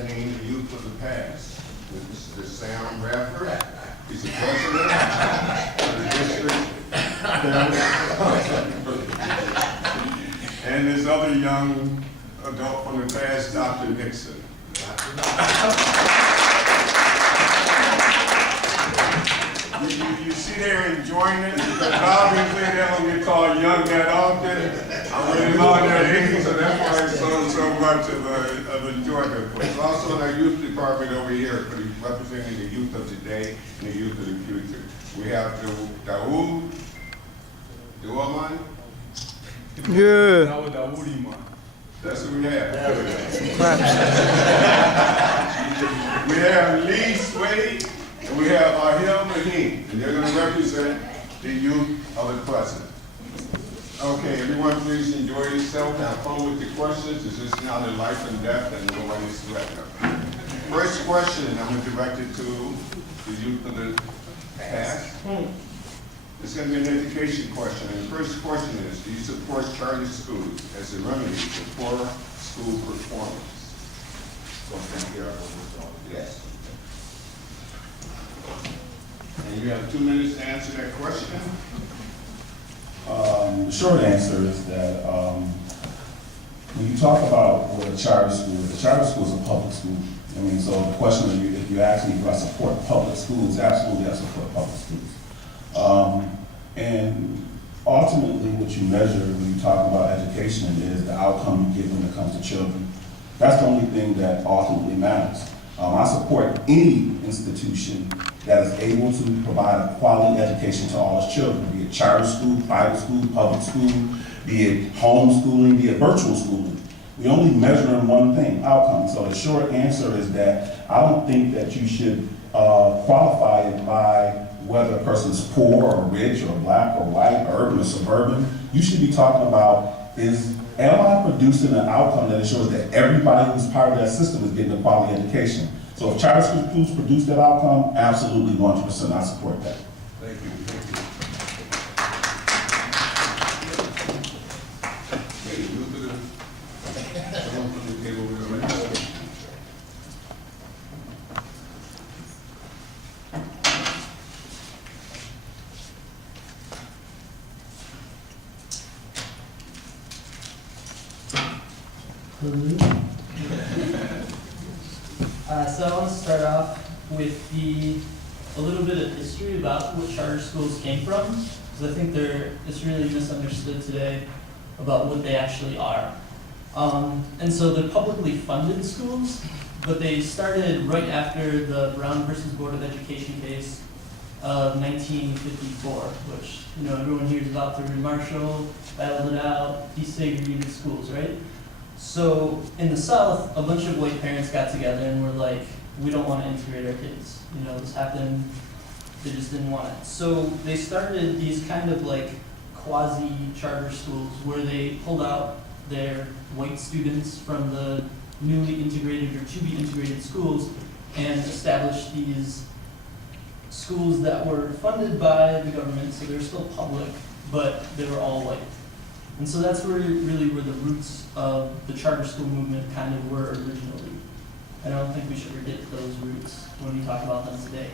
representing the youth of the past. Mr. Sam Rafi. He's the president of the district. And this other young adult from the past, Dr. Nixon. You see they're enjoying it, because obviously they don't get called young that often. I'm really on their age, so that's why it's so much of enjoyment. It's also in our youth department over here, representing the youth of today and the youth of the future. We have Dawood. Duaman? Yeah. That's what we have. We have Lee Swade. And we have Ahil Maheen, and they're going to represent the youth of the present. Okay, everyone please enjoy yourself, have fun with the questions. This is not a life and death, and nobody's threatened. First question, I'm going to direct it to the youth of the past. It's going to be an education question, and the first question is, do you support charter schools as a remedy for poor school performance? Yes. And you have 2 minutes to answer that question. The short answer is that when you talk about what a charter school is a public school. I mean, so the question is, if you ask me if I support public schools, absolutely I support public schools. And ultimately what you measure when you talk about education is the outcome you get when it comes to children. That's the only thing that ultimately matters. I support any institution that is able to provide a quality education to all its children, be it charter school, private school, public school, be it homeschooling, be it virtual schooling. We only measure in one thing, outcome. So the short answer is that I don't think that you should qualify it by whether a person's poor or rich or black or white, urban or suburban. You should be talking about am I producing an outcome that ensures that everybody who's part of that system is getting a quality education? So if charter schools produce that outcome, absolutely 100% I support that. Thank you. Hey, move to someone from the table with the microphone. So I want to start off with a little bit of history about what charter schools came from, because I think it's really misunderstood today about what they actually are. And so they're publicly funded schools, but they started right after the Brown versus Board of Education case of 1954, which everyone hears about through Marshall, battled it out, desegregated schools, right? So in the South, a bunch of white parents got together and were like, we don't want to integrate our kids. This happened, they just didn't want it. So they started these kind of like quasi-charter schools where they pulled out their white students from the newly integrated or to-be integrated schools and established these schools that were funded by the government, so they're still public, but they were all white. And so that's where the roots of the charter school movement kind of were originally. And I don't think we should forget those roots when we talk about them today.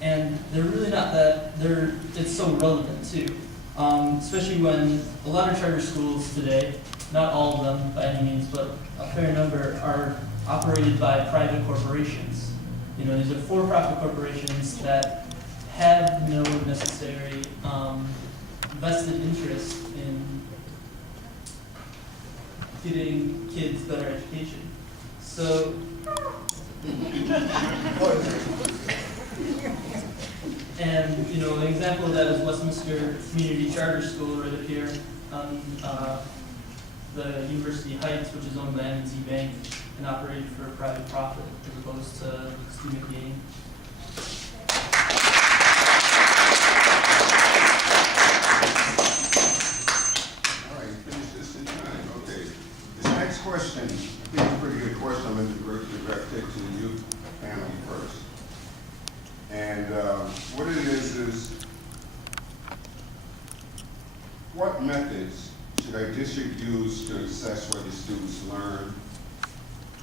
And they're really not it's so relevant too. Especially when a lot of charter schools today, not all of them by any means, but a fair number are operated by private corporations. These are for-profit corporations that have no necessary vested interest in getting kids better education. So, and an example of that is Westminster Community Charter School right up here on the University Heights, which is owned by M&T Bank and operated for private profit as opposed to student gain. Question, I think it's a pretty good question. I'm going to direct it to the youth family first. And what it is what methods should our district use to assess whether students learn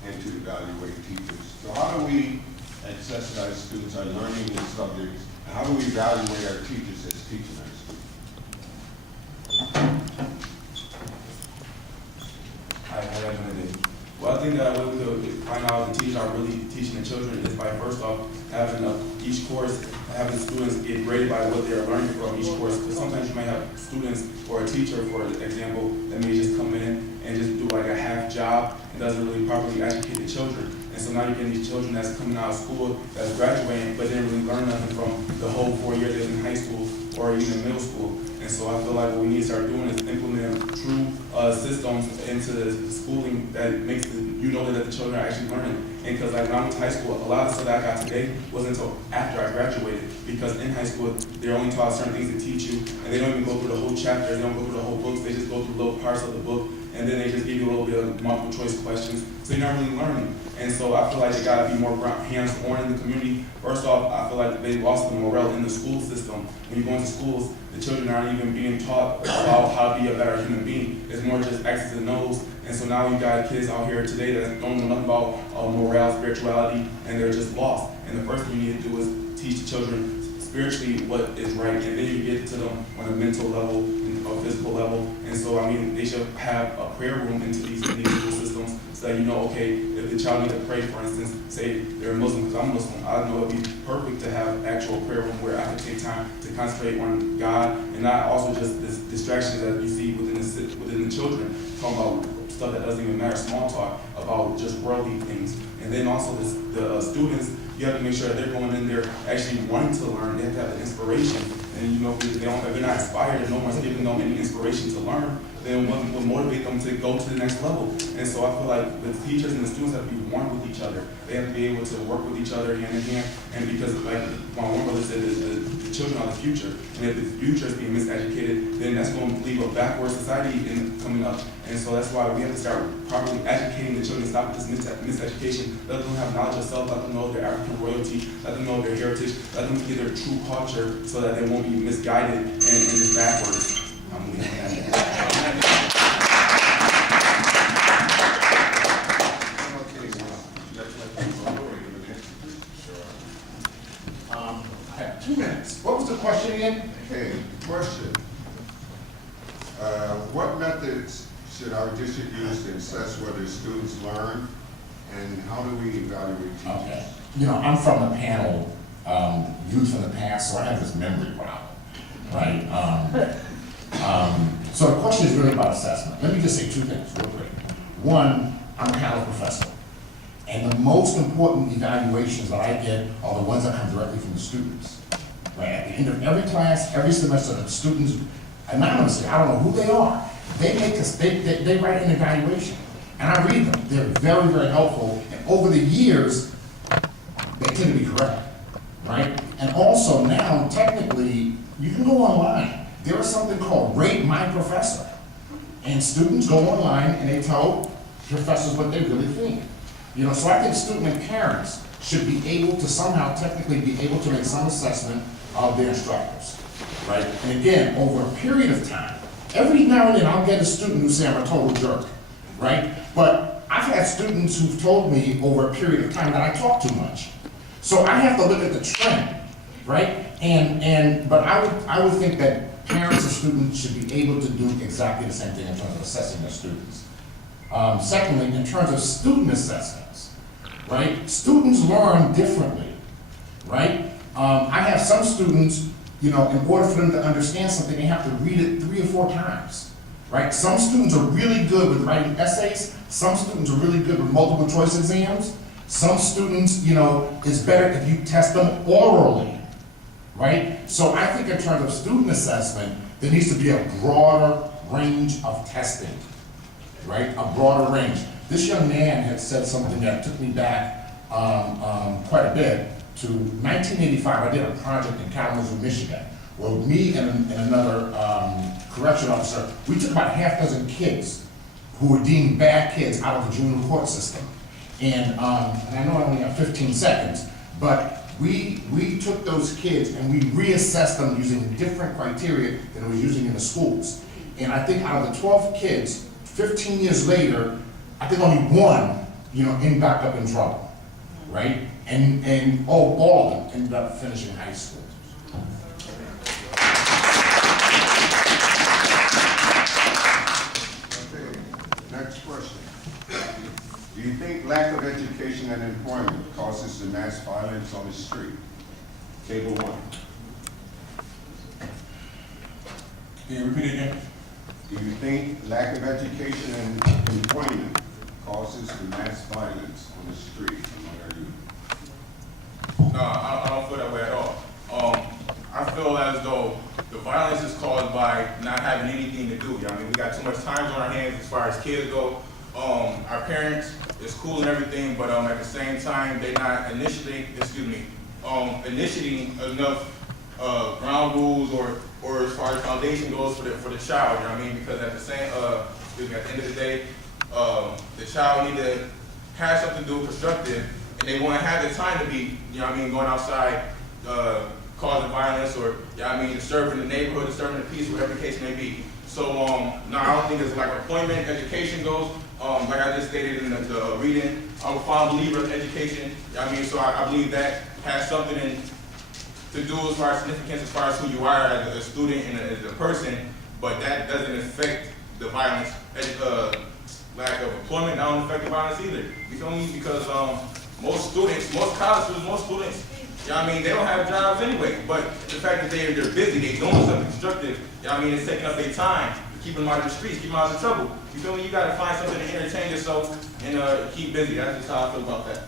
and to evaluate teachers. So how do we accessorize students are learning these subjects, and how do we evaluate our teachers as teaching our students? Hi, how y'all doing today? Well, I think that way we could find out if the teachers are really teaching the children is by first off having each course, having students get graded by what they're learning from each course. Because sometimes you might have students or a teacher, for example, that may just come in and just do like a half job and doesn't really properly educate the children. And so now you're getting these children that's coming out of school, that's graduating, but didn't really learn nothing from the whole 4 years they was in high school or even middle school. And so I feel like what we need to start doing is implementing true systems into the schooling that makes you know that the children are actually learning. And because like when I went to high school, a lot of stuff that I got today wasn't until after I graduated. Because in high school, they're only taught certain things to teach you, and they don't even go through the whole chapters, they don't go through the whole books, they just go through little parts of the book, and then they just give you a little bit of multiple choice questions, so you're not really learning. And so I feel like they gotta be more hands-on in the community. First off, I feel like they lost the morale in the school system. When you go into schools, the children aren't even being taught about how to be a better human being. It's more just X's and O's. And so now you got kids out here today that don't know nothing about morale, spirituality, and they're just lost. And the first thing you need to do is teach the children spiritually what is right, and then you get to them on a mental level, a physical level. And so, I mean, they should have a prayer room into these school systems so that you know, okay, if the child needs to pray, for instance, say they're a Muslim, because I'm Muslim, I know it'd be perfect to have actual prayer room where I can take time to concentrate on God, and not also just this distractions that you see within the children, talking about stuff that doesn't even matter, small talk, about just worldly things. And then also the students, you have to make sure that they're going in there actually wanting to learn. They have to have the inspiration. And you know, if they're not inspired and no one's giving them any inspiration to learn, then what will motivate them to go to the next level? And so I feel like the teachers and the students have to be one with each other. They have to be able to work with each other hand in hand. And because like my one brother said, the children are the future. And if the future is being miseducated, then that's going to leave a backward society coming up. And so that's why we have to start properly educating the children, stop this miseducation, let them have knowledge of self, let them know their African royalty, let them know their heritage, let them get their true culture so that they won't be misguided and just backwards. I'm leaving that. I have 2 minutes. What was the question again? Okay, question. What methods should our district use to assess whether students learn, and how do we evaluate teachers? Okay. You know, I'm from the panel, youth in the past, so I have this memory problem, right? So the question is really about assessment. Let me just say 2 things real quick. One, I'm a college professor, and the most important evaluations that I get are the ones that come directly from the students. Right? At the end of every class, every semester, the students, anonymously, I don't know who they are, they make us, they write an evaluation, and I read them. They're very, very helpful, and over the years, they tend to be correct, right? And also now, technically, you can go online. There is something called Rate My Professor, and students go online and they tell professors what they really think. You know, so I think student and parents should be able to somehow technically be able to make some assessment of their instructors, right? And again, over a period of time, every now and then I'll get a student who say I'm a total jerk, right? But I've had students who've told me over a period of time that I talk too much. So I have to look at the trend, right? But I would think that parents and students should be able to do exactly the same thing in terms of assessing their students. Secondly, in terms of student assessments, right? Students learn differently, right? I have some students, you know, in order for them to understand something, they have to read it 3 or 4 times, right? Some students are really good with writing essays. Some students are really good with multiple choice exams. Some students, you know, it's better if you test them orally, right? So I think in terms of student assessment, there needs to be a broader range of testing, right? A broader range. This young man had said something that took me back quite a bit to 1985. I did a project in Kalamazoo, Michigan, where me and another correction officer, we took about half dozen kids who were deemed bad kids out of the juvenile court system. And I know I only have 15 seconds, but we took those kids and we reassessed them using different criteria than we were using in the schools. And I think out of the 12 kids, 15 years later, I think only one end back up in trouble, right? And all of them ended up finishing high school. Okay, next question. Do you think lack of education and employment causes the mass violence on the street? Table one. Can you repeat it again? Do you think lack of education and employment causes the mass violence on the street among our youth? No, I don't feel that way at all. I feel as though the violence is caused by not having anything to do. You know what I mean, we got too much time on our hands as far as kids go. Our parents, it's cool and everything, but at the same time, they're not initiating enough ground rules or as far as foundation goes for the child. You know what I mean? Because at the end of the day, the child need to have something to do constructive, and they won't have the time to be, going outside, causing violence or, disturbing the neighborhood, disturbing the peace, whatever the case may be. So, no, I don't think it's like employment, education goes. Like I just stated in the reading, I'm a firm believer in education. So I believe that has something to do as far as significance, as far as who you are as a student and as a person, but that doesn't affect the violence. Lack of employment don't affect the violence either. You feel me? Because most college students, they don't have jobs anyway. But the fact that they're busy, they're doing something constructive, it's taking up their time, keeping them out of the streets, keeping them out of trouble. You feel me? You gotta find something to entertain yourself and keep busy. That's just how I feel about that.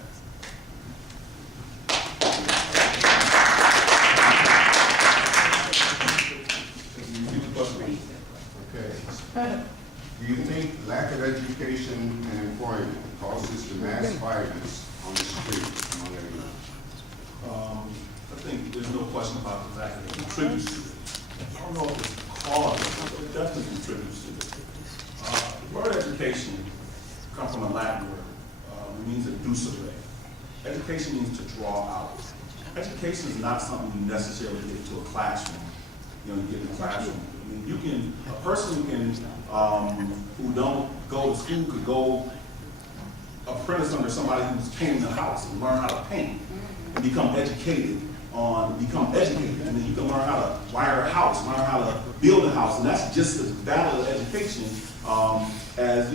Okay. Do you think lack of education and employment causes the mass violence on the street among our youth? I think there's no question about the fact that it contributes to it. I don't know if it's cause, but it definitely contributes to it. The word education comes from a Latin word. It means a ducere. Education means to draw out. Education is not something you necessarily get into a classroom. You get in a classroom. A person who don't go to school could go apprentice under somebody who's painting a house and learn how to paint and become educated. And then you can learn how to wire a house, learn how to build a house, and that's just as valid of education as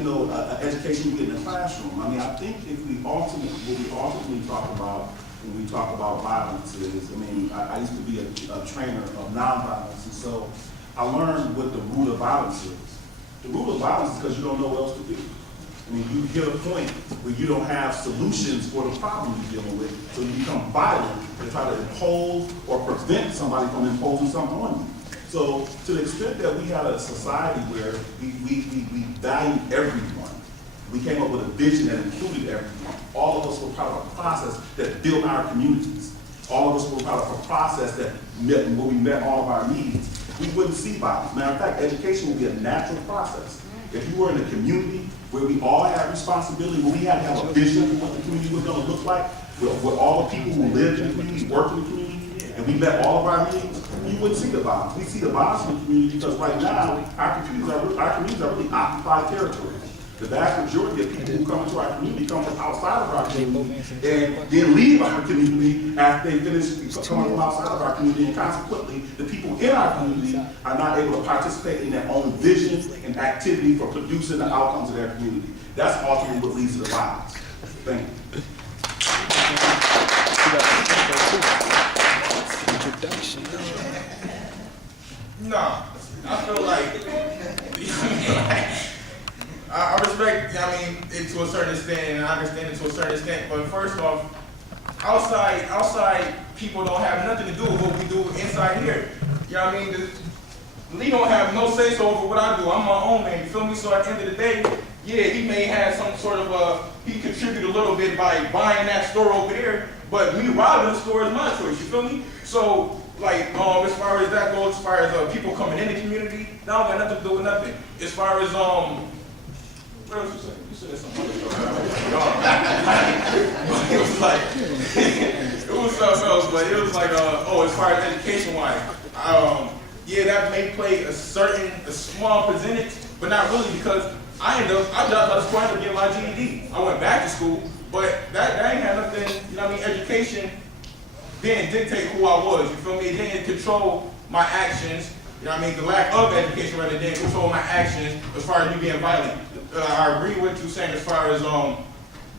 education you get in the classroom. I think if what we ultimately talk about when we talk about violence is, I used to be a trainer of nonviolence, and so I learned what the root of violence is. The root of violence is because you don't know what else to do. You hit a point where you don't have solutions for the problem you're dealing with, so you become violent to try to impose or prevent somebody from imposing something on you. So to the extent that we had a society where we valued everyone, we came up with a vision that included everyone. All of us were part of a process that built our communities. All of us were part of a process where we met all of our needs. We wouldn't see violence. Matter of fact, education would be a natural process. If you were in a community where we all had responsibility, where we had to have a vision of what the community was going to look like, with all the people who lived in the community, worked in the community, and we met all of our needs, you wouldn't see the violence. We see the violence in the community because right now, our communities are really occupied territories. The vast majority of people who come into our community come from outside of our community and then leave our community after they finish coming from outside of our community, and consequently, the people in our community are not able to participate in their own vision and activity for producing the outcomes of their community. That's ultimately what leads to the violence. Thank you. No, I feel like I respect, it to a certain extent, and I understand it to a certain extent. But first off, outside people don't have nothing to do with what we do inside here. Lee don't have no say so over what I do. I'm my own man. You feel me? So at the end of the day, yeah, he may have some sort of he contribute a little bit by buying that store over there, but me robbing the store is my choice. You feel me? So. As far as that goes, as far as people coming in the community, that don't got nothing to do with nothing. As far as what else you say? You said some other stuff. It was like it was something else, but it was like as far as education wise, yeah, that may play a small percentage, but not really, because I dropped out of school to get my GED. I went back to school, but that ain't had nothing, you know what I mean? Education didn't dictate who I was, you feel me? It didn't control my actions, you know what I mean? The lack of education rather didn't control my actions as far as me being violent. I agree with what you're saying as far as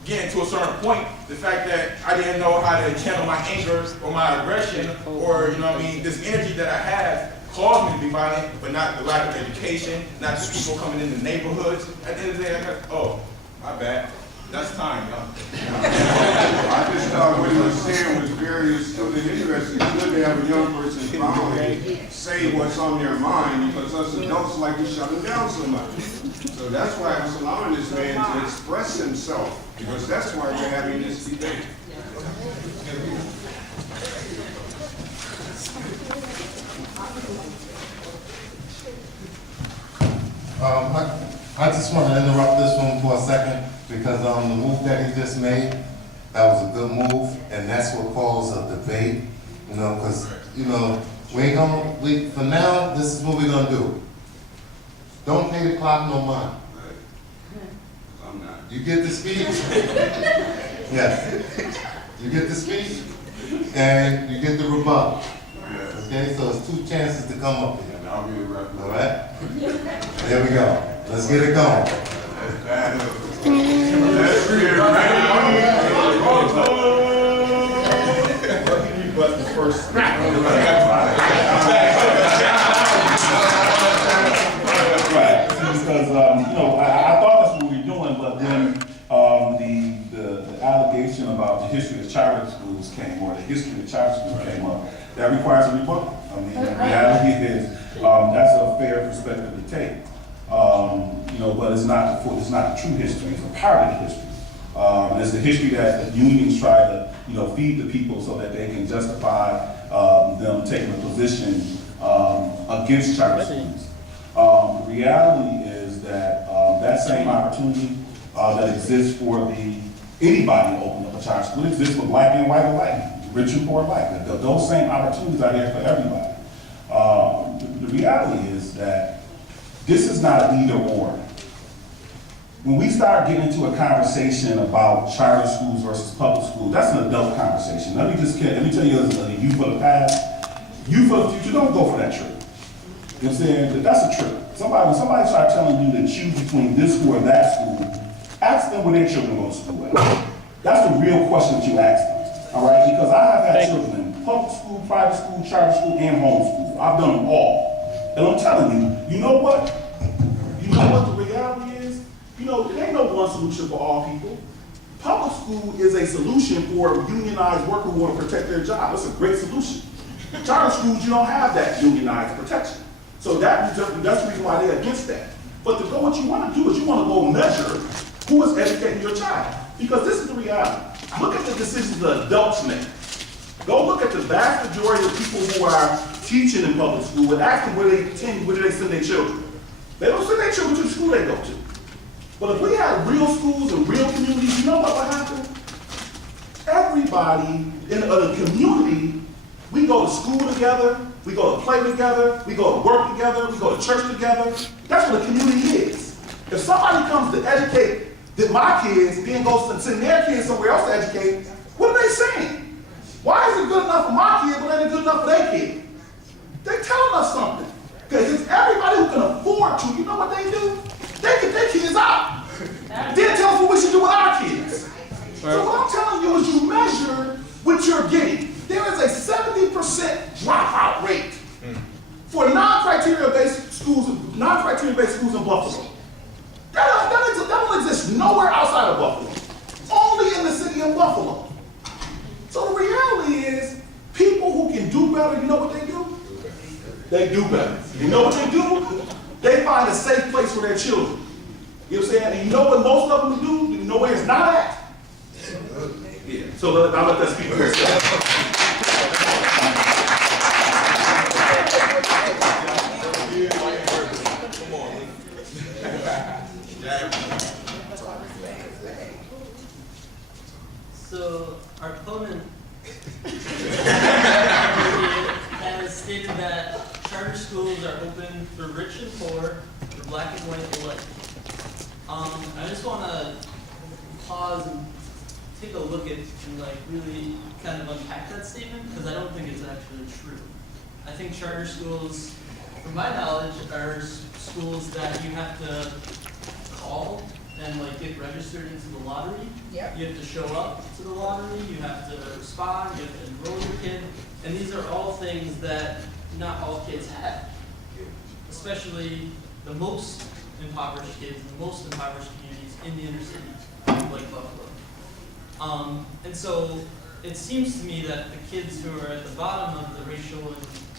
getting to a certain point, the fact that I didn't know how to channel my anger or my aggression or, you know what I mean, this energy that I have caused me to be violent, but not the lack of education, not the people coming in the neighborhoods. At the end of the day, I got, oh, my bad. That's time, y'all. I just thought what he was saying was very astute and interesting. It's good to have a young person finally say what's on their mind, because us adults like to shut them down so much. So that's why I was allowing this man to express himself, because that's why we're having this debate. I just want to interrupt this one for a second, because the move that he just made, that was a good move, and that's what caused a debate, you know, because, you know, for now, this is what we're going to do. Don't pay the clock no mind. I'm not. You get the speech? Yes. You get the speech, and you get the rebuttal. Yes. Okay, so it's 2 chances to come up here. And I'll be a referee. All right? There we go. Let's get it going. Let's get it But the first Right, because, you know, I thought that's what we were doing, but then, the allegation about the history of charter schools came, or the history of charter schools came up, that requires a rebuttal. I mean, the reality is, that's a fair perspective to take. You know, but it's not the true history, it's a part of the history. And it's the history that the unions try to, you know, feed the people so that they can justify them taking a position against charter schools. The reality is that that same opportunity that exists for anybody to open up a charter school exists for black and white alike, rich and poor alike. Those same opportunities are there for everybody. The reality is that this is not an either or. When we start getting into a conversation about charter schools versus public schools, that's an adult conversation. Let me tell you as a youth of the past, youth of the future, don't go for that trip. You know what I'm saying? That's a trip. When somebody starts telling you to choose between this school or that school, ask them where their children go to school at. That's the real question that you ask them. All right? Because I have had children in public school, private school, charter school, and homeschool. I've done them all. And I'm telling you, you know what? You know what the reality is? You know, there ain't no one solution for all people. Public school is a solution for unionized workers who want to protect their job. It's a great solution. Charter schools, you don't have that unionized protection. So that's the reason why they're against that. But what you want to do is you want to go measure who is educating your child. Because this is the reality. Look at the decisions the adults make. Go look at the vast majority of people who are teaching in public school and ask them where do they send their children. They don't send their children to the school they go to. But if we had real schools and real communities, you know what would happen? Everybody in a community, we go to school together, we go to play together, we go to work together, we go to church together. That's what a community is. If somebody comes to educate my kids, then goes and send their kids somewhere else to educate, what are they saying? Why is it good enough for my kid, but ain't it good enough for their kid? They're telling us something. Because it's everybody who can afford to, you know what they do? They get their kids out. Then tell us what we should do with our kids. So what I'm telling you is you measure what you're getting. There is a 70% dropout rate for non-criteria based schools in Buffalo. That don't exist nowhere outside of Buffalo. Only in the city of Buffalo. So the reality is, people who can do better, you know what they do? They do better. You know what they do? They find a safe place for their children. You know what I'm saying? And you know what most of them do? You know where it's not at? Yeah. So I'll let that speak for itself. So our opponent has stated that charter schools are open for rich and poor, for black and white alike. I just want to pause and take a look at and like really kind of unpack that statement because I don't think it's actually true. I think charter schools, from my knowledge, are schools that you have to call and like get registered into the lottery. Yep. You have to show up to the lottery. You have to respond. You have to enroll your kid, and these are all things that not all kids have, especially the most impoverished kids, the most impoverished communities in the inner city, like Buffalo. And so it seems to me that the kids who are at the bottom of the racial and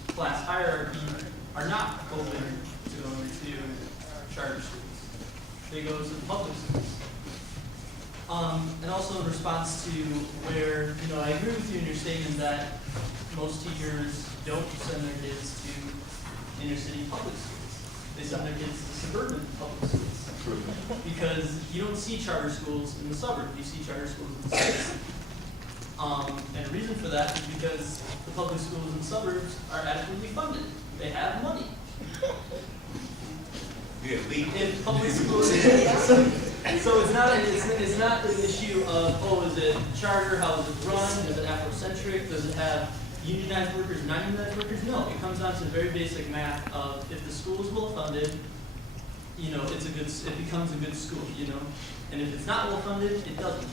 class hierarchy are not open to going to charter schools. They go to the public schools. And also in response to where, I agree with you in your statement that most teachers don't send their kids to inner city public schools. They send their kids to suburban public schools. Because you don't see charter schools in the suburbs, you see charter schools in the city. And the reason for that is because the public schools in the suburbs are adequately funded. They have money. In public schools, so it's not an issue of, is it charter, how is it run, is it Afrocentric, does it have unionized workers, non-unionized workers? No, it comes down to very basic math of if the school is well funded, it becomes a good school, and if it's not well funded, it doesn't.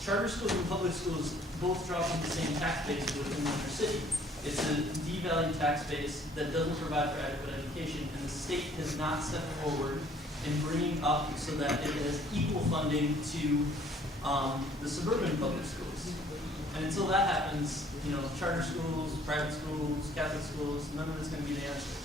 Charter schools and public schools both draw from the same tax base within the inner city. It's a devalued tax base that doesn't provide for adequate education, and the state has not stepped forward in bringing up so that it has equal funding to the suburban public schools. And until that happens, charter schools, private schools, Catholic schools, none of it's going to be the answer.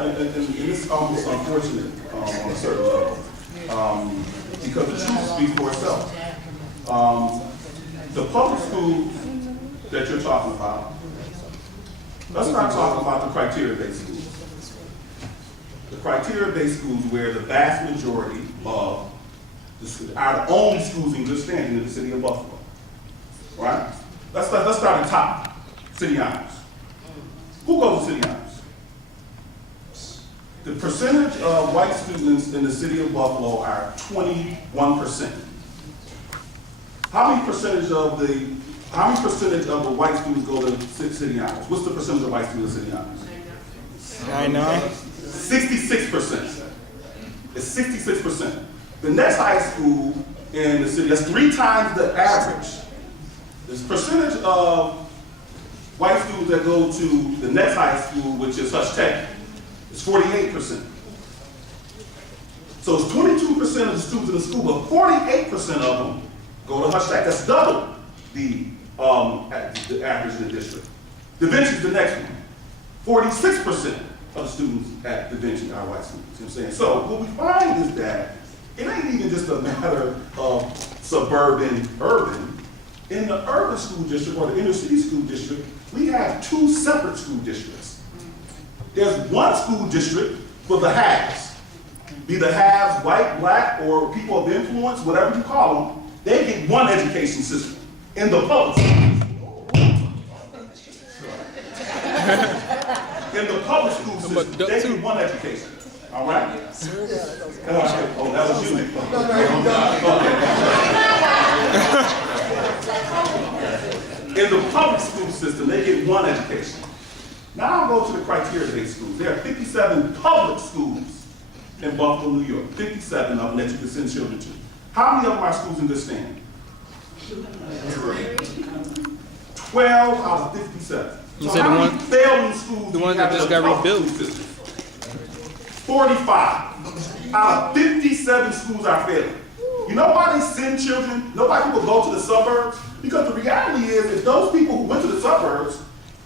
And this is almost unfortunate on a certain level, because the truth speaks for itself. The public schools that you're talking about, let's not talk about the criteria-based schools. The criteria-based schools where the vast majority of are the only schools in good standing in the city of Buffalo, right? Let's start at the top, city honors. Who goes to city honors? The percentage of white students in the city of Buffalo are 21%. How many percentage of the white students go to city honors? What's the percentage of white students in city honors? 66%. It's 66%. The next high school in the city, that's 3 times the average. The percentage of white students that go to the next high school, which is Hutch Tech, is 48%. So it's 22% of the students in the school, but 48% of them go to Hutch Tech. That's double the average in the district. Da Vinci's the next one. 46% of the students at Da Vinci are white students. You know what I'm saying? So what we find is that it ain't even just a matter of suburban, urban. In the urban school district or the inner city school district, we have 2 separate school districts. There's one school district for the haves. Be the haves white, black, or people of influence, whatever you call them, they get one education system in the public school. In the public school system, they get one education. All right? Oh, that was you. In the public school system, they get one education. Now I'll go to the criteria-based schools. There are 57 public schools in Buffalo, New York. 57 of them that you can send children to. How many of them are schools in good standing? 12 out of 57. You So said how the many one- failing schools the do one you that have just in the got public rebuilt. school system? 45 out of 57 schools are failing. You know why they send children? You know why people go to the suburbs? Because the reality is, if those people who went to the suburbs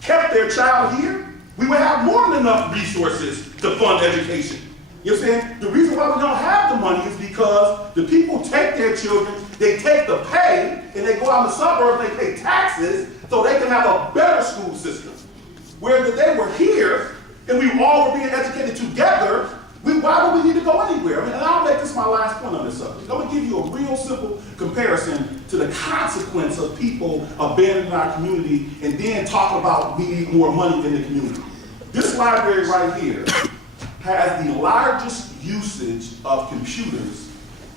kept their child here, we would have more than enough resources to fund education. You know what I'm saying? The reason why we don't have the money is because the people take their children, they take the pay, and they go out in the suburbs, they pay taxes, so they can have a better school system. Where if they were here, and we all were being educated together, why would we need to go anywhere? I mean, and I'll make this is my last point on this subject. I'm gonna give you a real simple comparison to the consequence of people abandoning our community and then talk about we need more money in the community. This library right here has the largest usage of computers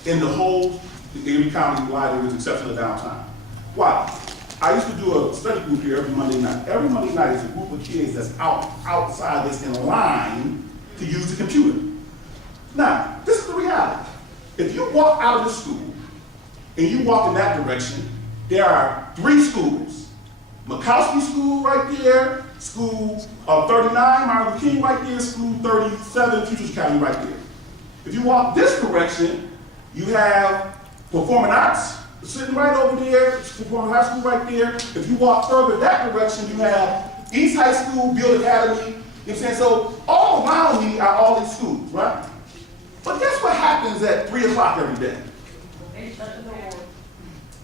in the whole Erie County library with the exception of downtown. Why? I used to do a study group here every Monday night. Every Monday night is a group of kids that's outside that's in line to use the computer. Now, this is the reality. If you walk out of the school and you walk in that direction, there are 3 schools. Mikowski School right there, School 39, Martin Luther King right there, School 37, Futures Academy right there. If you walk this direction, you have Performing Arts sitting right over there, Performing Arts School right there. If you walk further that direction, you have East High School, Build Academy. You know what I'm saying? So all around me are all these schools, right? But guess what happens at 3 o'clock every day?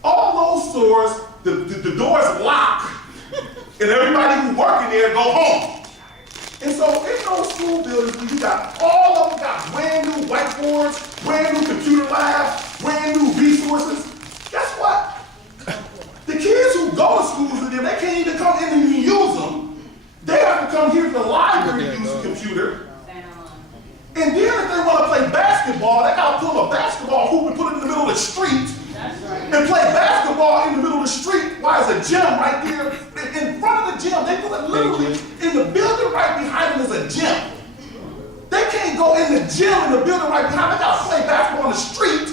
All those stores, the doors lock, and everybody who working there go home. And so in those school buildings, you got all of them got brand new whiteboards, brand new computer labs, brand new resources. Guess what? The kids who go to schools with them, they can't even come in and use them. They have to come here to the library to use a computer. And then if they want to play basketball, they got to pull a basketball hoop and put it in the middle of the street and play basketball in the middle of the street while there's a gym right there in front of the gym. They put it literally in the building right behind them is a gym. They can't go in the gym in the building right behind them. They got to play basketball on the street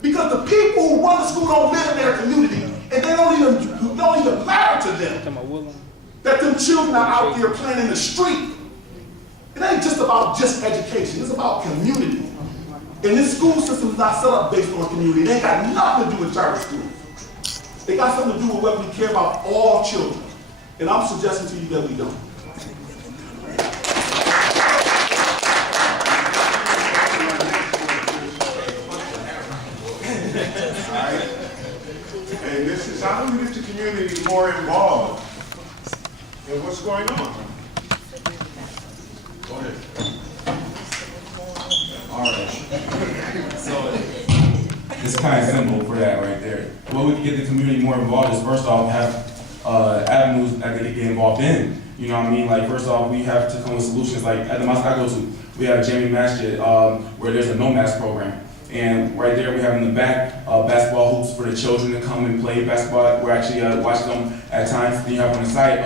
because the people who run the school don't live in their community and they don't even matter to them that them children are out there playing in the street. It ain't just about just education, it's about community. And this school system is not set up based on community. It ain't got nothing to do with charter schools. It got something to do with whether we care about all children. And I'm suggesting to you that we don't. Alright? And this is how do we get the community more involved in what's going on? Go ahead. All right. So it's kind of simple for that right there. What we can get the community more involved is first off have avenues that they can get involved in. You know what I mean? Like first off, we have to come with solutions. Like at the mosque I go to, we have Jamie Masjid where there's a no mask program. And right there we have in the back basketball hoops for the children to come and play basketball. We're actually watching them at times. Then you have on the side a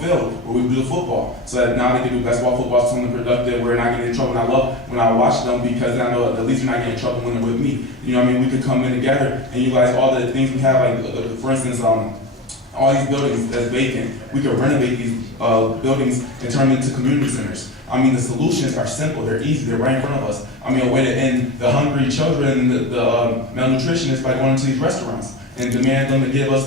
field where we do the football. So that now they can do basketball, football, something productive. We're not getting in trouble. And I love when I watch them because I know at least we're not getting in trouble when they're with me. You know what I mean? We could come in together and utilize all the things we have, like for instance, all these buildings that's vacant. We could renovate these buildings and turn them into community centers. I mean, the solutions are simple, they're easy, they're right in front of us. I mean, a way to end the hungry children, the malnutrition is by going to these restaurants and demand them to give us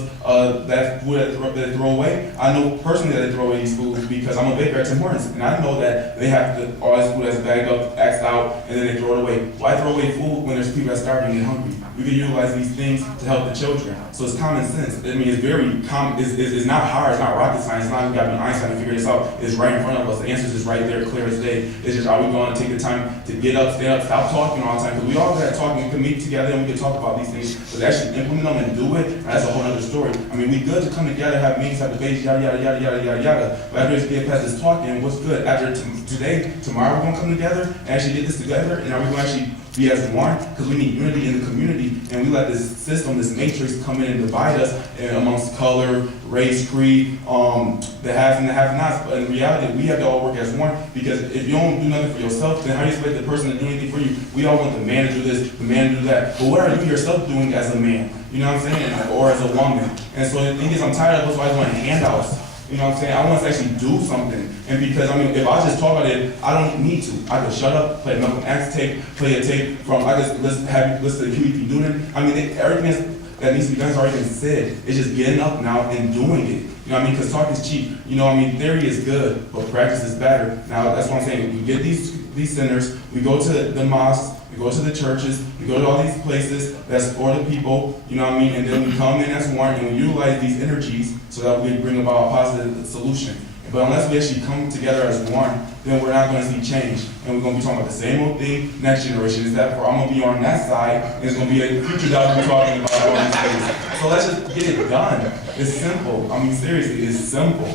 that food that they throw away. I know personally that they throw away these foods because I'm a baker at Tim Hortons, and I know that they have to, all this food that's bagged up, axed out, and then they throw it away. Why throw away food when there's people that are starving and hungry? We can utilize these things to help the children. So it's common sense. I mean, it's very common, it's not hard, it's not rocket science, it's not we got to be Einstein to figure this out. It's right in front of us. The answers is right there, clear as day. It's just, are we going to take the time to get up, stand up, stop talking all the time? Because we all got talking, we can meet together and we can talk about these things, but actually implement them and do it, that's a whole other story. I mean, we good to come together, have meetings, have debates, yada, yada, yada, yada, yada, yada. But after we get past this talking, what's good? After today, tomorrow we're going to come together and actually get this together, and are we going to actually be as one? Because we need unity in the community, and we let this system, this matrix come in and divide us amongst color, race, creed, the haves and the have-nots. But in reality, we have to all work as one, because if you don't do nothing for yourself, then how do you expect the person to do anything for you? We all want the man to do this, the man to do that. But what are you yourself doing as a man? You know what I'm saying? Or as a woman. And so the thing is, I'm tired of us always wanting handouts. You know what I'm saying? I want us to actually do something. And because, I mean, if I just talk about it, I don't need to. I can shut up, play Malcolm X tape, play a tape from, I just listen to Huey P. Newton. I mean, everything that needs to be done has already been said. It's just getting up now and doing it. You know what I mean? Because talk is cheap. You know what I mean? Theory is good, but practice is better. Now, that's what I'm saying. We get these centers, we go to the mosques, we go to the churches, we go to all these places that's for the people, you know what I mean? And then we come in as one and we utilize these energies so that we can bring about a positive solution. But unless we actually come together as one, then we're not gonna see change. And we're gonna be talking about the same old thing next generation. Is that for I'm gonna be on that side, and it's gonna be a future that will be talking about all these things. So let's just get it done. It's simple. I mean, seriously, it's simple.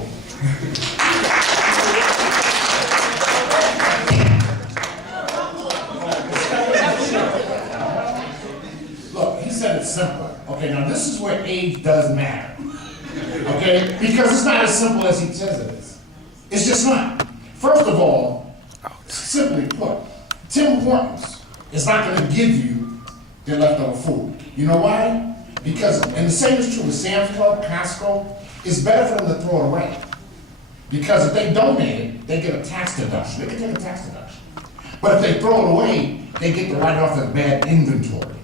Look, he said it's simple. Okay, now this is where age does matter. Okay? Because it's not as simple as he says it is. It's just not. First of all, simply put, Tim Hortons is not going to give you their leftover food. You know why? Because, and the same is true with Sam's Club, Costco, it's better for them to throw it away. Because if they donate it, they get a tax deduction. They can take a tax deduction. But if they throw it away, they get to write it off as bad inventory.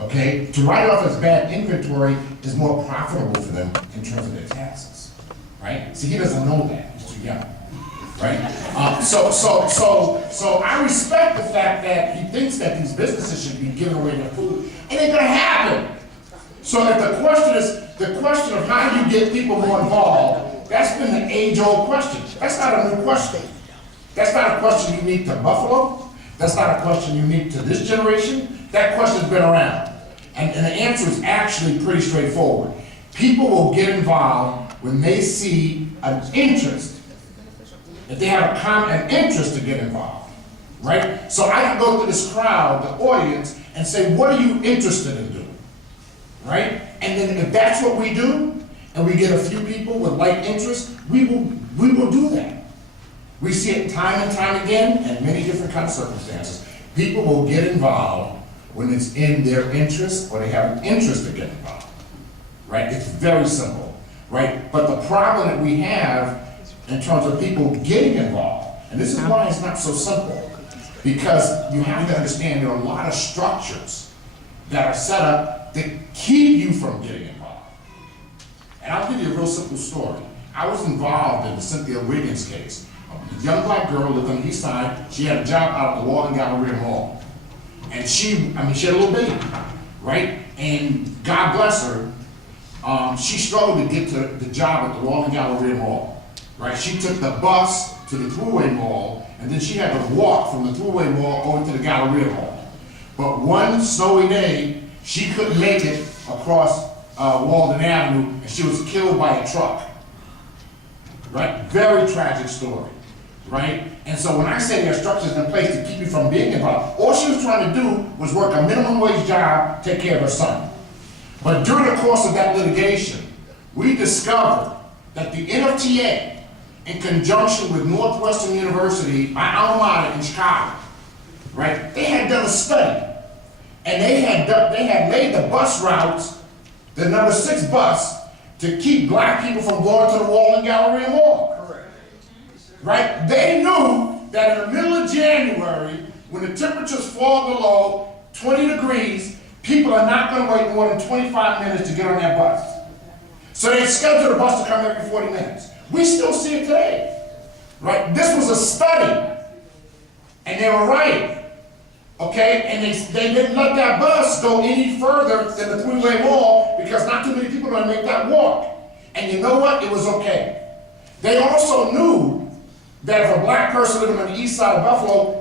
Okay? To write it off as bad inventory is more profitable for them in terms of their taxes. Right? See, he doesn't know that. He's too young. Right? So I respect the fact that he thinks that these businesses should be giving away their food. It ain't gonna happen. So that the question of how do you get people more involved, that's been the age-old question. That's not a new question. That's not a question unique to Buffalo. That's not a question unique to this generation. That question's been around. And the answer is actually pretty straightforward. People will get involved when they see an interest. If they have an interest to get involved, right? So I can go to this crowd, the audience, and say, what are you interested in doing, right? And then if that's what we do, and we get a few people with like interests, we will do that. We see it time and time again in many different kinds of circumstances. People will get involved when it's in their interest or they have an interest to get involved, right? It's very simple, right? But the problem that we have in terms of people getting involved, and this is why it's not so simple, because you have to understand there are a lot of structures that are set up that keep you from getting involved. And I'll give you a real simple story. I was involved in the Cynthia Wiggins case. A young black girl lived on the east side. She had a job out at the Walden Galleria Mall. And she had a little baby, right? And God bless her, she struggled to get to the job at the Walden Galleria Mall. Right, she took the bus to the Thruway Mall, and then she had to walk from the Thruway Mall over to the Galleria Mall. But one snowy day, she couldn't make it across Walden Avenue, and she was killed by a truck. Right, very tragic story. Right, and so when I say there are structures in place to keep you from being involved, all she was trying to do was work a minimum wage job, take care of her son. But during the course of that litigation, we discovered that the NFTA, in conjunction with Northwestern University, my alma mater in Chicago, right? They had done a study, and they had laid the bus routes, the number 6 bus, to keep black people from going to the Walden Galleria Mall. Correct. Right? They knew that in the middle of January, when the temperatures fall below 20 degrees, people are not going to wait more than 25 minutes to get on that bus. So they scheduled the bus to come every 40 minutes. We still see it today, right? This was a study, and they were right, okay? And they didn't let that bus go any further than the Thruway Mall because not too many people are gonna make that walk. And you know what? It was okay. They also knew that if a black person living on the east side of Buffalo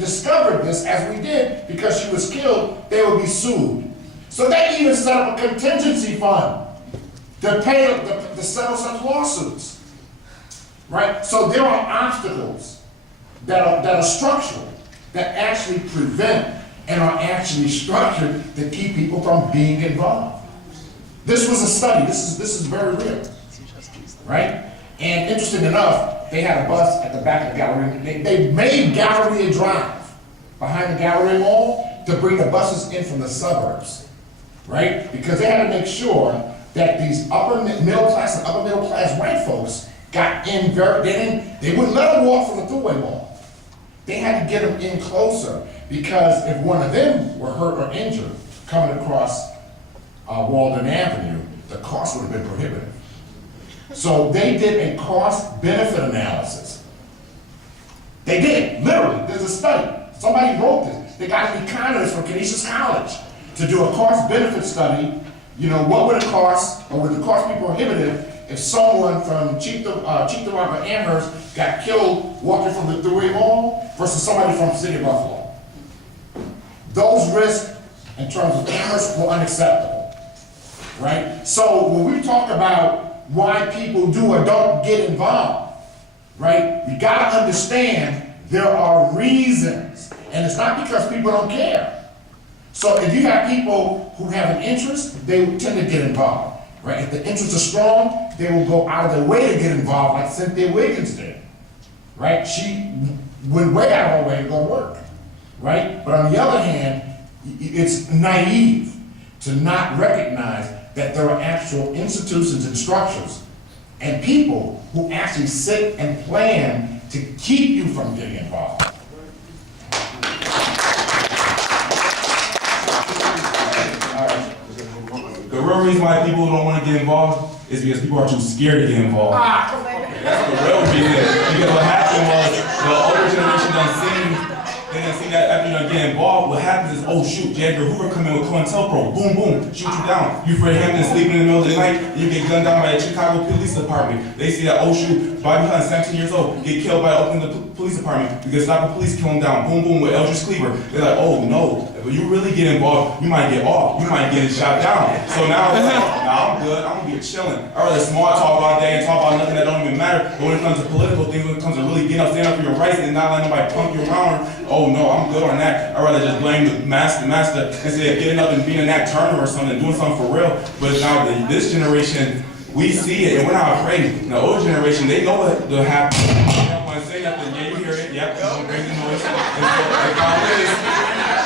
discovered this, as we did, because she was killed, they would be sued. So they even set up a contingency fund to pay to settle such lawsuits. Right? So there are obstacles that are structural, that actually prevent and are actually structured to keep people from being involved. This was a study. This is very real. Right? And interesting enough, they had a bus at the back of the Galleria. They made Galleria Drive behind the Galleria Mall to bring the buses in from the suburbs. Right? Because they had to make sure that these upper middle class and upper middle class white folks got in they wouldn't let them walk from the Thruway Mall. They had to get them in closer because if one of them were hurt or injured coming across Walden Avenue, the cost would have been prohibitive. So they did a cost-benefit analysis. They did, literally. There's a study. Somebody wrote this. They got an economist from Canisius College to do a cost-benefit study. You know, what would it cost, or would the cost be prohibitive if someone from Chief DeRock or Amherst got killed walking from the Thruway Mall versus somebody from the city of Buffalo. Those risks in terms of Amherst were unacceptable, right? So when we talk about why people do or don't get involved, right, we gotta understand there are reasons, and it's not because people don't care. So if you have people who have an interest, they tend to get involved, right? If the interests are strong, they will go out of their way to get involved, like Cynthia Wiggins did, right? She went way out of her way to go work, right? But on the other hand, it's naive to not recognize that there are actual institutions and structures and people who actually sit and plan to keep you from getting involved. The real reason why people don't want to get involved is because people are too scared to get involved. That's the real reason. Because what happened was the older generation they done seen that after you get involved, what happens is, oh shoot, J. Edgar Hoover come in with COINTELPRO, boom, boom, shoot you down. You Fred Hampton sleeping in the middle of the night, you get gunned down by the Chicago Police Department. They see that, oh shoot, Bobby Hunt, 17 years old, get killed by Oakland Police Department because Stop the Police kill him down, boom, boom, with Eldridge Cleaver. They're like, oh no, if you really get involved, you might get off, you might get shot down. So now it's like, nah, I'm good, I'm gonna be chilling. I'd rather small talk all day and talk about nothing that don't even matter. But when it comes to political things, when it comes to really getting up, stand up for your rights and not letting nobody punk you around, oh no, I'm good on that. I'd rather just blame the master instead of getting up and being an Nat Turner or something, doing something for real. But now this generation, we see it and we're not afraid. The older generation, they know what will happen. They don't want to say nothing. Yeah, you hear it. Yep, it's gonna bring the noise.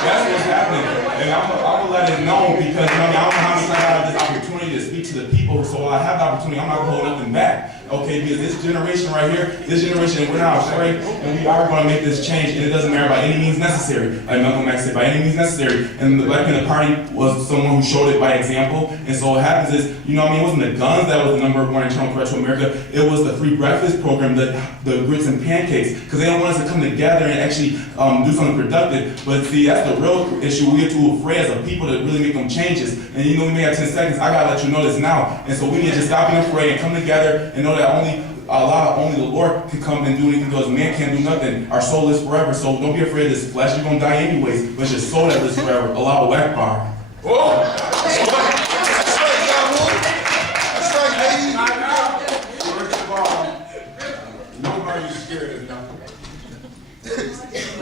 That's what's happening. And I'm gonna let it know because I don't know how many times I have this opportunity to speak to the people. So I have the opportunity, I'm not gonna hold nothing back. Okay, because this generation right here, we're not afraid, and we are going to make this change, and it doesn't matter by any means necessary. Like Malcolm X said, by any means necessary. And the Black Panther Party was someone who showed it by example. And so what happens is, you know what I mean, it wasn't the guns that was the number one internal threat to America, it was the free breakfast program, the grits and pancakes, because they don't want us to come together and actually do something productive. But see, that's the real issue. We get too afraid as a people to really make them changes. And you know, we may have 10 seconds, I gotta let you know this now. And so we need to stop being afraid and come together and know that only the Lord can come and do anything because man can't do nothing. Our soul lives forever, so don't be afraid of this flesh. You're gonna die anyways, but it's your soul that lives forever. Allahu Akbar. Whoa! That's right, ladies. First of all, nobody's scared of nothing.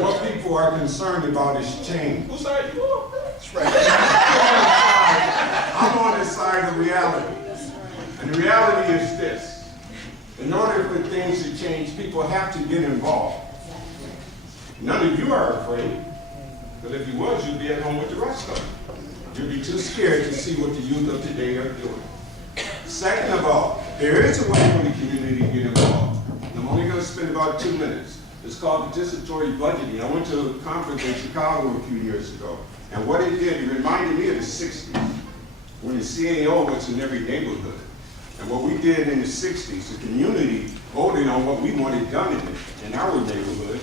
What people are concerned about is change. Whose side you on? That's right. I'm on the side of reality. And the reality is this. In order for things to change, people have to get involved. None of you are afraid, but if you was, you'd be at home with the rest of them. You'd be too scared to see what the youth of today are doing. Second of all, there is a way for the community to get involved. I'm only going to spend about 2 minutes. It's called participatory budgeting. I went to a conference in Chicago a few years ago, and what it did, it reminded me of the 60s, when the CAO was in every neighborhood. And what we did in the 60s, the community voted on what we wanted done in our neighborhood.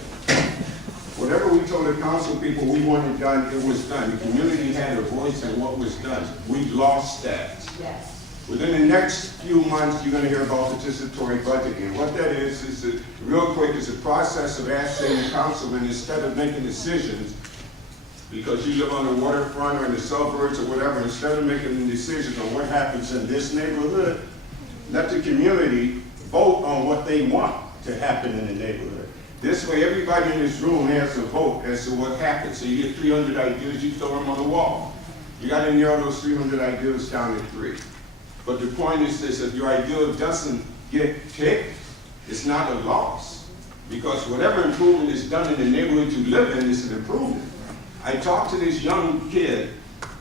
Whatever we told the council people we wanted done, it was done. The community had a voice in what was done. We lost that. Yes. Within the next few months, you're going to hear about participatory budgeting. And what that is real quick, is a process of asking the councilman, instead of making decisions, because you live on the waterfront or in the suburbs or whatever, instead of making decisions on what happens in this neighborhood, let the community vote on what they want to happen in the neighborhood. This way, everybody in this room has a vote as to what happens. So you get 300 ideas, you throw them on the wall. You got to narrow those 300 ideas down to 3. But the point is this, if your idea doesn't get picked, it's not a loss. Because whatever improvement is done in the neighborhood you live in is an improvement. I talked to this young kid,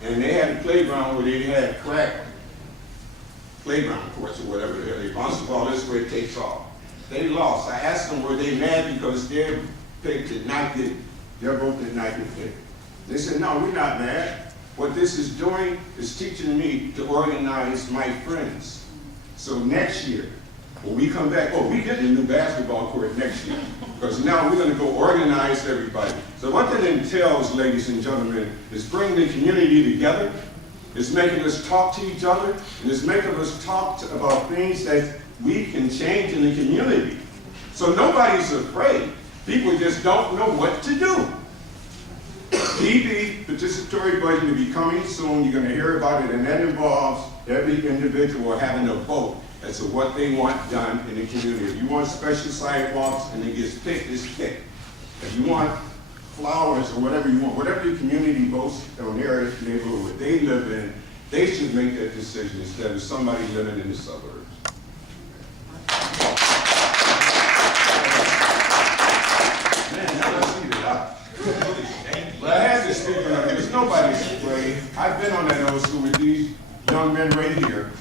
and they had a playground where they had crack playground courts or whatever. They bounce the ball this way, it takes off. They lost. I asked them, were they mad because their pick did not get, their vote did not get picked? They said, no, we're not mad. What this is doing is teaching me to organize my friends. So next year, when we come back, we get a new basketball court next year, because now we're going to go organize everybody. So what that entails, ladies and gentlemen, is bring the community together It's making us talk to each other, and it's making us talk about things that we can change in the community. So nobody's afraid. People just don't know what to do. PB, participatory budget, will be coming soon. You're going to hear about it, and that involves every individual having a vote as to what they want done in the community. If you want special sidewalks and it gets picked, it's picked. If you want flowers or whatever you want, whatever your community votes on their neighborhood, what they live in, they should make that decision instead of somebody living in the suburbs. Man, now let's heat it up. But I had to speak on it. There's nobody's afraid. I've been on that old school with these young men right here.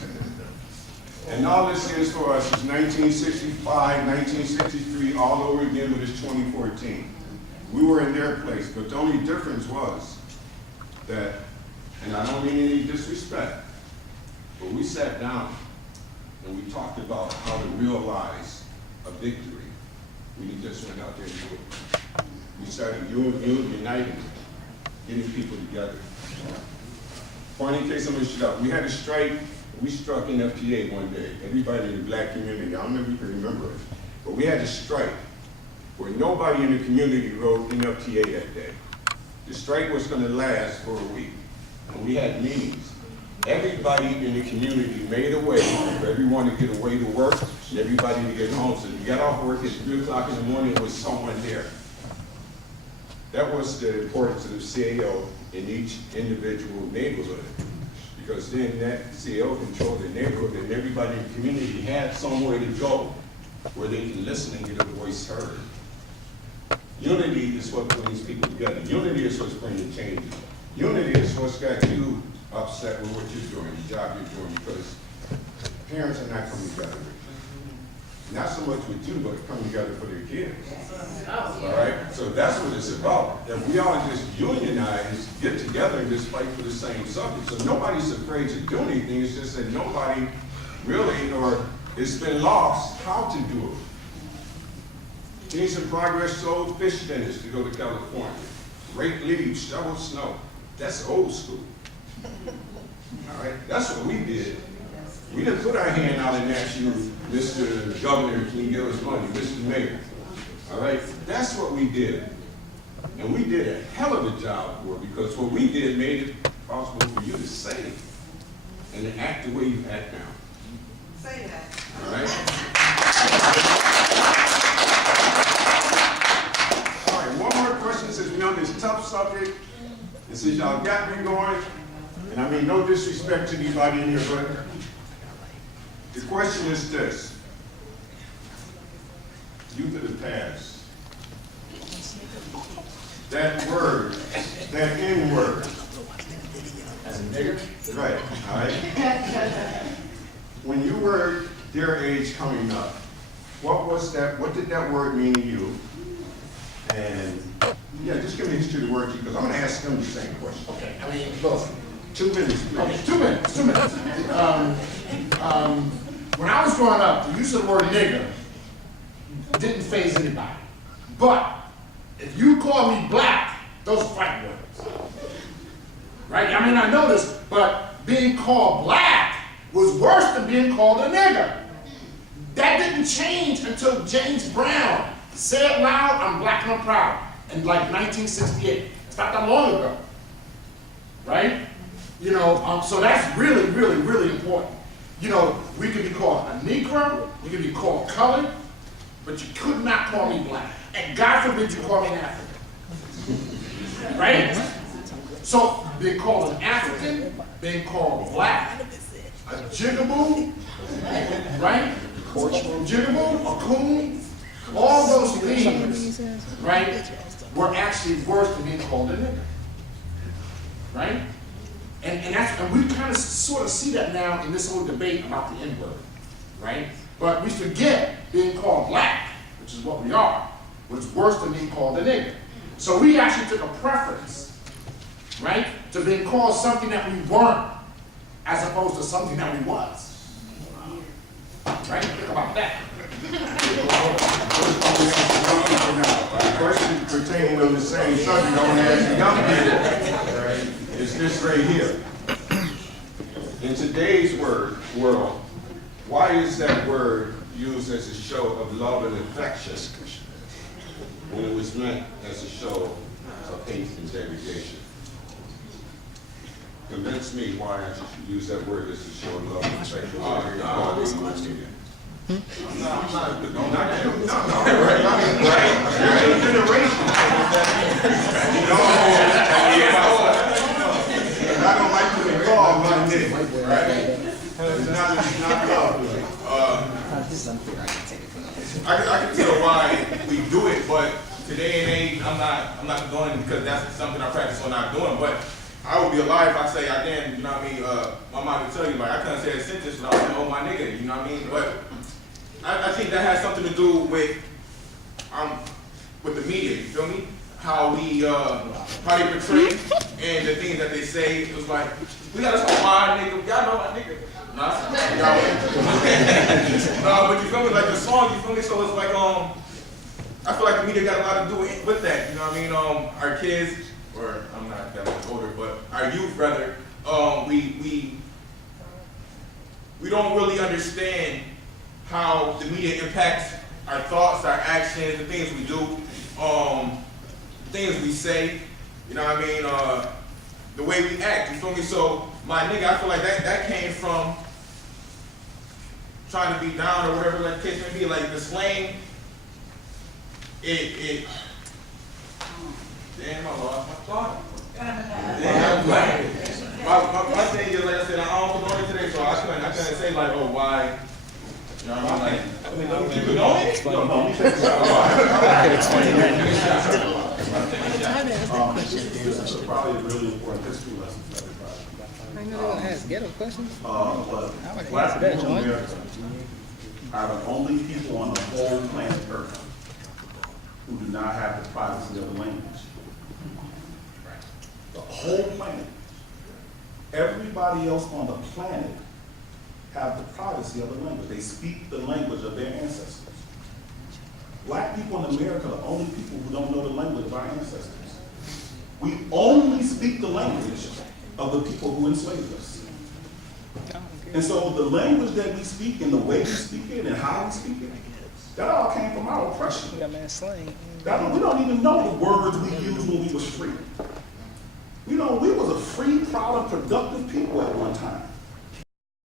And all this is for us is 1965, 1963, all over again, but it's 2014. We were in their place, but the only difference was that, and I don't mean any disrespect, but we sat down and we talked about how to realize a victory. We just went out there and did it. We started uniting, getting people together. Funny case, I'm gonna shut up. We had a strike. We struck in FTA one day. Everybody in the black community, I don't know if you can remember it, but we had a strike where nobody in the community wrote NFTA that day. The strike was going to last for a week, and we had meetings. Everybody in the community made a way for everyone to get away to work and everybody to get home. So you got off work at 3 o'clock in the morning with someone there. That was the importance of the CAO in each individual neighborhood, because then that CAO controlled the neighborhood and everybody in the community had somewhere to go where they can listen and get a voice heard. Unity is what brings people together. Unity is what's bringing change. Unity is what's got you upset with what you're doing, the job you're doing, because parents are not coming together with you. Not so much with you, but coming together for their kids. All right? So that's what it's about. If we all just unionize, get together and just fight for the same subject. So nobody's afraid to do anything. It's just that nobody really, or it's been lost how to do it. Teensinprogress sold fish dinners to go to California. Rake leaves, shovel snow. That's old school. All right? That's what we did. We didn't put our hand out and ask you, Mr. Governor, can you give us money? Mr. Mayor. All right? That's what we did. And we did a hell of a job for it, because what we did made it possible for you to say and to act the way you act now. Say that. All right? All right, one more question since we're on this tough subject. And since y'all got me going, and I mean no disrespect to anybody in here, but the question is this. Youth of the past. That word, that N-word. As a nigger? Right, all right? When you were their age coming up, what did that word mean to you? And yeah, just give me the history of the word, because I'm gonna ask them the same question. Okay, I mean, look. 2 minutes, please. Okay, 2 minutes, 2 minutes. When I was growing up, the use of the word nigger didn't faze anybody. But if you call me black, those are fight words. Right? I mean, I know this, but being called black was worse than being called a nigger. That didn't change until James Brown said loud, "I'm black and I'm proud," in like 1968. It's not that long ago. Right? You know, so that's really, really, really important. You know, we could be called a Negro, you could be called colored, but you could not call me black. And God forbid you call me an African. Right? So being called an African, being called black, a jigaboo, right? Jigaboo, a coon, all those things, right, were actually worse than being called a nigger. Right? And we kind of sort of see that now in this whole debate about the N-word, right? But we forget being called black, which is what we are, was worse than being called a nigger. So we actually took a preference, right, to being called something that we weren't, as opposed to something that we was. Right? Think about that. The question pertaining on the same subject, I want to ask the young people, right, is this right here. In today's world, why is that word used as a show of love and affection when it was meant as a show of hate and degradation? Convince me why I should use that word as a show of love and affection. I'm not you. Right? I mean, right? Your generation. I don't like to be called my name, right? It's not love. I can tell why we do it, but today and age, I'm not doing it because that's something I practice on not doing. But I would be a liar if I say I didn't, you know what I mean? My mom would tell you, like, I couldn't say a sentence without saying, oh, my nigga, you know what I mean? But I think that has something to do with the media, you feel me? How we, how they portray and the things that they say. It was like, we gotta say, my nigga, y'all know my nigga. No, but you feel me? Like the song, you feel me? So it's like, I feel like the media got a lot to do with that, you know what I mean? Our kids, or I'm not that much older, but our youth rather, we don't really understand how the media impacts our thoughts, our actions, the things we do, things we say, you know what I mean? The way we act, you feel me? So my nigga, I feel like that came from trying to be down or whatever that case may be, like the slang, damn, I lost my thought. Damn, my thing is, like I said, I don't know it today, so I couldn't say like, oh, why, you know what I mean? Like, you know it? No, me take This is probably a really important history lesson for everybody. I know they're gonna ask ghetto questions. But black people in America are the only people on the whole planet Earth who do not have the privacy of the language. The whole planet. Everybody else on the planet have the privacy of the language. They speak the language of their ancestors. Black people in America are the only people who don't know the language of our ancestors. We only speak the language of the people who enslaved us. And so the language that we speak and the way we speak it and how we speak it, that all came from our oppression. We don't even know the words we used when we was free. You know, we was a free, proud, and productive people at one time.